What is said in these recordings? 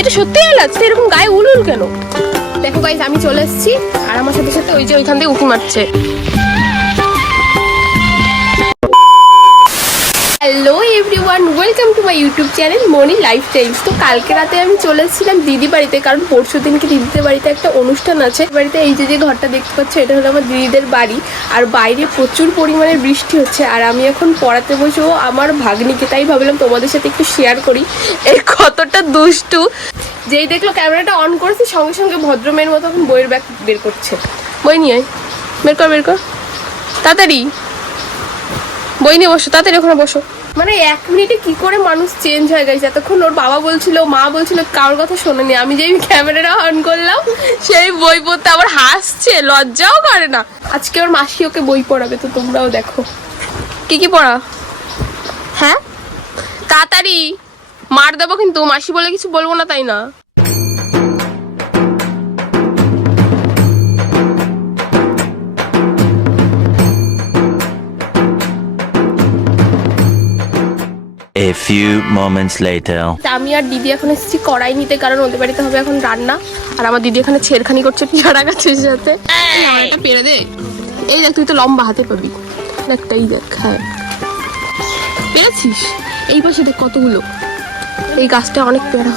এটা সত্যি এলাচ, এরকম গায়ে উল উল কেন? দেখো গাইস আমি চলে এসেছি, আর আমার সাথে সাথে ওই যে ওইখান থেকে উঁকি মারছে। Hello everyone, welcome to my YouTube channel Moni lifestyles. তো কালকে রাতে আমি চলে এসেছিলাম দিদি বাড়িতে, কারণ পরশু দিনকে দিদিদের বাড়িতে একটা অনুষ্ঠান আছে। বাড়িতে এই যে ঘরটা দেখতে পাচ্ছ, এটা হলো আমার দিদিদের বাড়ি। আর বাইরে প্রচুর পরিমাণে বৃষ্টি হচ্ছে, আর আমি এখন পড়াতে বসবো আমার ভাগ্নিকে, তাই ভাবলাম তোমাদের সাথে একটু শেয়ার করি এই কতটা দুষ্টু। যেই দেখলো ক্যামেরাটা অন করেছি, সঙ্গে সঙ্গে ভদ্রমেয়ের মতো এখন বইয়ের ব্যাগ বের করছে। বই নিয়ে বের কর তাড়াতাড়ি, বই নিয়ে বসো তাড়াতাড়ি, ওখানে বসো। মানে 1 মিনিটে কি করে মানুষ চেঞ্জ হয়ে গেছে। এতক্ষণ ওর বাবা বলছিল, মা বলছিল, কারোর কথা শোনেনি। আমি যেই ক্যামেরাটা অন করলাম, সেই বই পড়তে আবার হাসছে, লজ্জাও করে না। আজকে ওর মাসি ওকে বই পড়াবে, তো তোমরাও দেখো। কি পড়া? হ্যাঁ তাড়াতাড়ি, মার দেবো কিন্তু। মাসি বলে কিছু বলবো না, তাই না? A few moments later. আমি আর দিদি এখন এসেছি কড়াই নিতে, কারণ ওদের বাড়িতে হবে এখন রান্না। আর আমার দিদি এখানে ছেড়খানি করছে পেয়ারা গাছের সাথে। এটা পেরে দে, এই দেখ তুই তো লম্বা হাতে পাবি একটা, এই দেখ। হ্যাঁ পেরেছিস, এই পাশে দেখ কতগুলো। এই গাছটা অনেক পেয়ারা।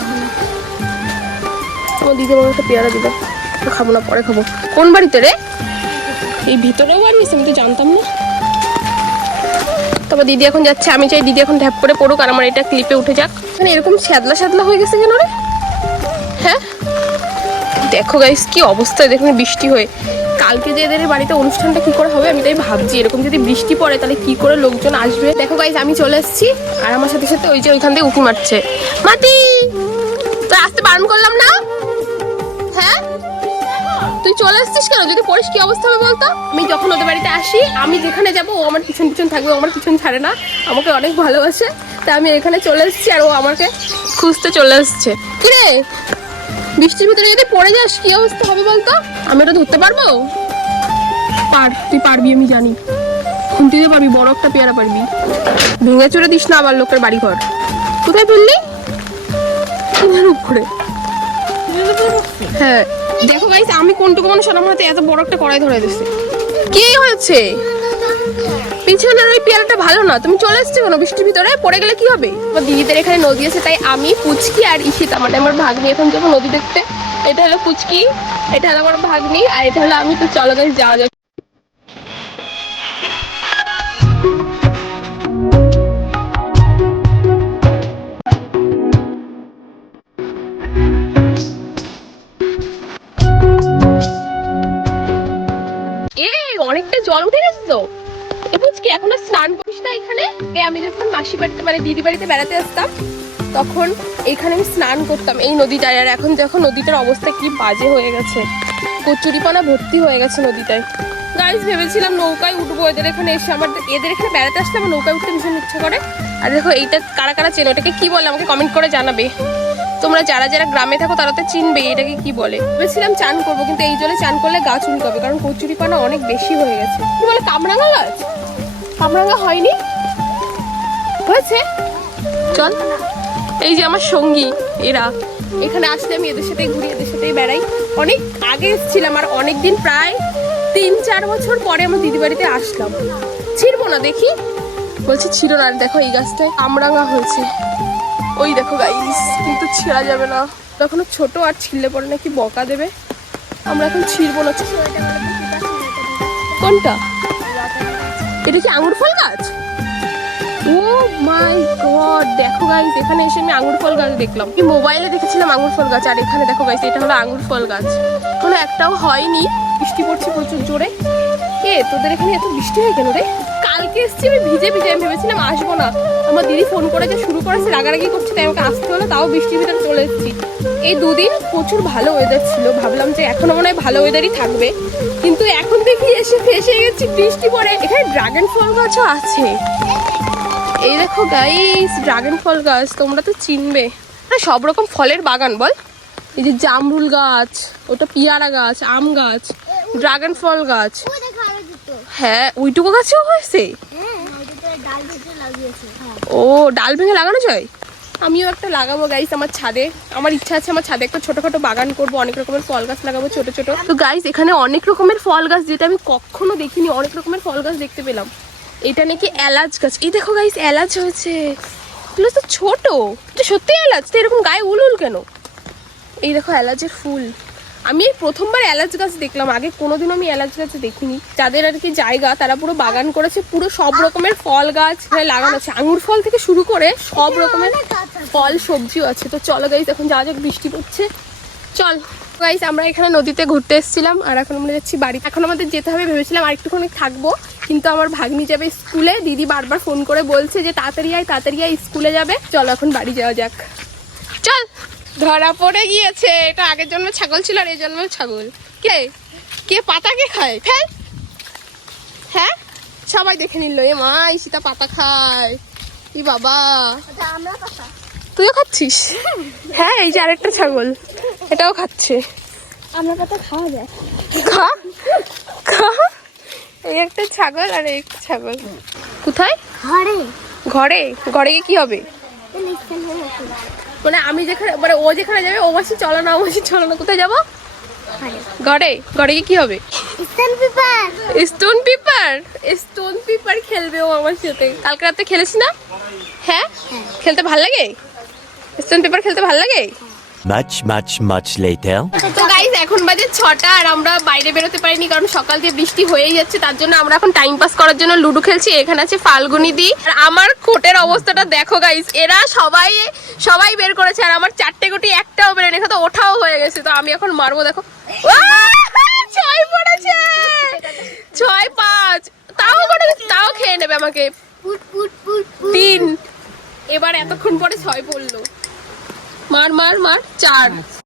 আমার দিদি আমার একটা পেয়ারা দিবে, খাবো না, পরে খাবো। কোন বাড়িতে রে? এই ভিতরেও আনিস? আমি তো জানতাম না। তবে দিদি এখন যাচ্ছে, আমি চাই দিদি এখন ঢ্যাপ করে পড়ুক আর আমার এটা ক্লিপে উঠে যাক। মানে এরকম শ্যাদলা শ্যাদলা হয়ে গেছে কেন রে? হ্যাঁ দেখো গাইস কি অবস্থা, দেখুন বৃষ্টি হয়ে। কালকে যে এদের বাড়িতে অনুষ্ঠানটা কি করে হবে আমি তাই ভাবছি। এরকম যদি বৃষ্টি পড়ে তাহলে কি করে লোকজন আসবে। দেখো গাইস আমি চলে এসেছি, আর আমার সাথে সাথে ওই যে ওইখান থেকে উঁকি মারছে। মাটি তো আসতে বারণ করলাম না? হ্যাঁ তুই চলে আসছিস কেন? যদি পড়িস কি অবস্থা হবে বলতো? আমি যখন ওদের বাড়িতে আসি, আমি যেখানে যাবো ও আমার পিছন পিছন থাকবে, ও আমার পিছন ছাড়ে না, আমাকে অনেক ভালোবাসে। তা আমি এখানে চলে এসেছি আর ও আমাকে খুঁজতে চলে এসছে। কিরে বৃষ্টির ভিতরে যদি পড়ে যাস কি অবস্থা হবে বলতো? আমি ওটা ধরতে পারবো? তুই পারবি, আমি জানি। খুন্তি দিয়ে পারবি, বড় একটা পেয়ারা পারবি। ভেঙে চড়ে দিস না আবার লোকের বাড়ি ঘর। কোথায় ফেললি? উপরে। হ্যাঁ দেখো গাইস আমি কোনটুকু মানুষ আমার হাতে এত বড় একটা কড়াই ধরে দিচ্ছে। কি হয়েছে? পিছনের ওই পেয়ারাটা ভালো না, তুমি চলে এসছো কেন? বৃষ্টির ভিতরে পড়ে গেলে কি হবে? আমার দিদিদের এখানে নদী আছে, তাই আমি পুচকি আর ঈশিতা মানে আমার ভাগ্নি এখন যাবো নদী দেখতে। এটা হলো পুচকি, এটা হলো আমার ভাগ্নি, আর এটা হলো আমি। তো চলো গাইস যাওয়া যাক। অনেকটা জল উঠে গেছে তো। বুঝকি এখনো স্নান করিস না এখানে? আমি যখন মাসি বাড়িতে মানে দিদি বাড়িতে বেড়াতে আসতাম, তখন এখানে আমি স্নান করতাম এই নদীটায়। আর এখন দেখো নদীটার অবস্থা কি বাজে হয়ে গেছে, কচুরিপানা ভর্তি হয়ে গেছে নদীটায়। গাইস ভেবেছিলাম নৌকায় উঠবো এদের এখানে এসে। এদের এখানে বেড়াতে আসলে আমার নৌকায় উঠতে ভীষণ ইচ্ছা করে। আর দেখো এইটা কারা কারা চেনো, এটাকে কি বলে আমাকে কমেন্ট করে জানাবে। তোমরা যারা যারা গ্রামে থাকো তারা তো চিনবে এটাকে কি বলে। ভেবেছিলাম চান করবো, কিন্তু এই জলে চান করলে গা চুলকাবে, কারণ কচুরিপানা অনেক বেশি হয়ে গেছে। কি বলে কামরাঙা গাছ? কামরাঙা হয়নি, হয়েছে। চল, এই যে আমার সঙ্গী এরা, এখানে আসলে আমি এদের সাথে ঘুরি, এদের সাথেই বেড়াই। অনেক আগে এসেছিলাম, আর অনেকদিন প্রায় 3-4 বছর পরে আমার দিদি বাড়িতে আসলাম। ছিড়বো না দেখি, বলছি ছিল না। দেখো এই গাছটায় কামরাঙা হয়েছে, ওই দেখো গাইস, কিন্তু ছিঁড়া যাবে না, এখনো ছোট, আর ছিঁড়লে পরে নাকি বকা দেবে। আমরা এখন ছিঁড়বো না। কোনটা? এটা কি আঙুর ফল গাছ? ও মাই গড, দেখো গাইস এখানে এসে আমি আঙুর ফল গাছ দেখলাম। আমি মোবাইলে দেখেছিলাম আঙুর ফল গাছ, আর এখানে দেখো গাইস এটা হলো আঙুর ফল গাছ। কোনো একটাও হয়নি, বৃষ্টি পড়ছে প্রচুর জোরে। তোদের এখানে এত বৃষ্টি হয় কেন রে? কালকে এসেছি আমি ভিজে ভিজে, আমি ভেবেছিলাম আসবো না। আমার দিদি ফোন করে যে শুরু করেছে, রাগারাগি করছে, তাই আমাকে আসতে হলো। তাও বৃষ্টির ভিতরে চলে এসেছি। এই 2 দিন প্রচুর ভালো ওয়েদার ছিল, ভাবলাম যে এখনো মনে হয় ভালো ওয়েদারই থাকবে, কিন্তু এখন দেখি এসে ফেসে গেছি বৃষ্টি পড়ে। এখানে ড্রাগন ফল গাছও আছে, এই দেখো গাইস ড্রাগন ফল গাছ, তোমরা তো চিনবে। সব রকম ফলের বাগান বল, এই যে জামরুল গাছ, ওটা পেয়ারা গাছ, আম গাছ, ড্রাগন ফল গাছ। হ্যাঁ ওইটুকু গাছেও হয়েছে। ও ডাল ভেঙে লাগানো যায়? আমিও একটা লাগাবো গাইস আমার ছাদে। আমার ইচ্ছা আছে আমার ছাদে একটা ছোটখাটো বাগান করবো, অনেক রকমের ফল গাছ লাগাবো ছোট ছোট। তো গাইস এখানে অনেক রকমের ফল গাছ, যেটা আমি কখনো দেখিনি, অনেক রকমের ফল গাছ দেখতে পেলাম। এটা নাকি এলাচ গাছ। এই দেখো গাইস এলাচ হয়েছে, এগুলো তো ছোট, এটা সত্যি এলাচ তো এরকম গায়ে উল উল কেন? এই দেখো এলাচের ফুল। আমি এই প্রথমবার এলাচ গাছ দেখলাম, আগে কোনোদিনও আমি এলাচ গাছ দেখিনি। যাদের আর কি জায়গা তারা পুরো বাগান করেছে, পুরো সব রকমের ফল গাছ লাগানো আছে, আঙুর ফল থেকে শুরু করে সব রকমের ফল সবজিও আছে। তো চলো গাইস এখন যাওয়া যাক, বৃষ্টি পড়ছে, চল। গাইস আমরা এখানে নদীতে ঘুরতে এসেছিলাম আর এখন আমরা যাচ্ছি বাড়ি। এখন আমাদের যেতে হবে, ভেবেছিলাম আর একটুখানি থাকবো, কিন্তু আমার ভাগ্নি যাবে স্কুলে। দিদি বারবার ফোন করে বলছে যে তাড়াতাড়ি আয় স্কুলে যাবে। চলো এখন বাড়ি যাওয়া যাক, চল। ধরা পড়ে গিয়েছে, এটা আগের জন্মে ছাগল ছিল আর এই জন্মেও ছাগল। কে কে পাতা কে খায়? ফেল। হ্যাঁ সবাই দেখে নিল, এ মা ঈশিতা পাতা খায়, ই বাবা তুইও খাচ্ছিস? হ্যাঁ এই যে আরেকটা ছাগল, এটাও খাচ্ছে। আমরা পাতা খাওয়া যায়। খা খা, এই একটা ছাগল আর এই একটা ছাগল। কোথায়? ঘরে ঘরে। ঘরে গিয়ে কি হবে? মানে আমি যেখানে, মানে ও যেখানে যাবে ও মাসি চলো না, ও মাসি চলো না, কোথায় যাবো? ঘরে। ঘরে গিয়ে কি হবে? Stone paper. স্টোন পেপার খেলবে ও আমার সাথে। কালকে রাতে খেলেছি না? হ্যাঁ খেলতে ভাল লাগে, স্টোন পেপার খেলতে ভাল লাগে। Much later. তো গাইস এখন বাজে 6টা আর আমরা বাইরে বেরোতে পারিনি কারণ সকাল দিয়ে বৃষ্টি হয়েই যাচ্ছে। তার জন্য আমরা এখন টাইম পাস করার জন্য লুডো খেলছি। এখানে আছে ফাল্গুনি দি আর আমার কোটের অবস্থাটা দেখো গাইস, এরা সবাই বের করেছে আর আমার 4টে গুটি একটাও বেরোয়নি, তো ওঠাও হয়ে গেছে। তো আমি এখন মারবো, দেখো 6 পড়েছে, 6-5, তাও খেয়ে নেবে আমাকে। 3, এবার এতক্ষণ পরে 6 পড়লো। মার 4।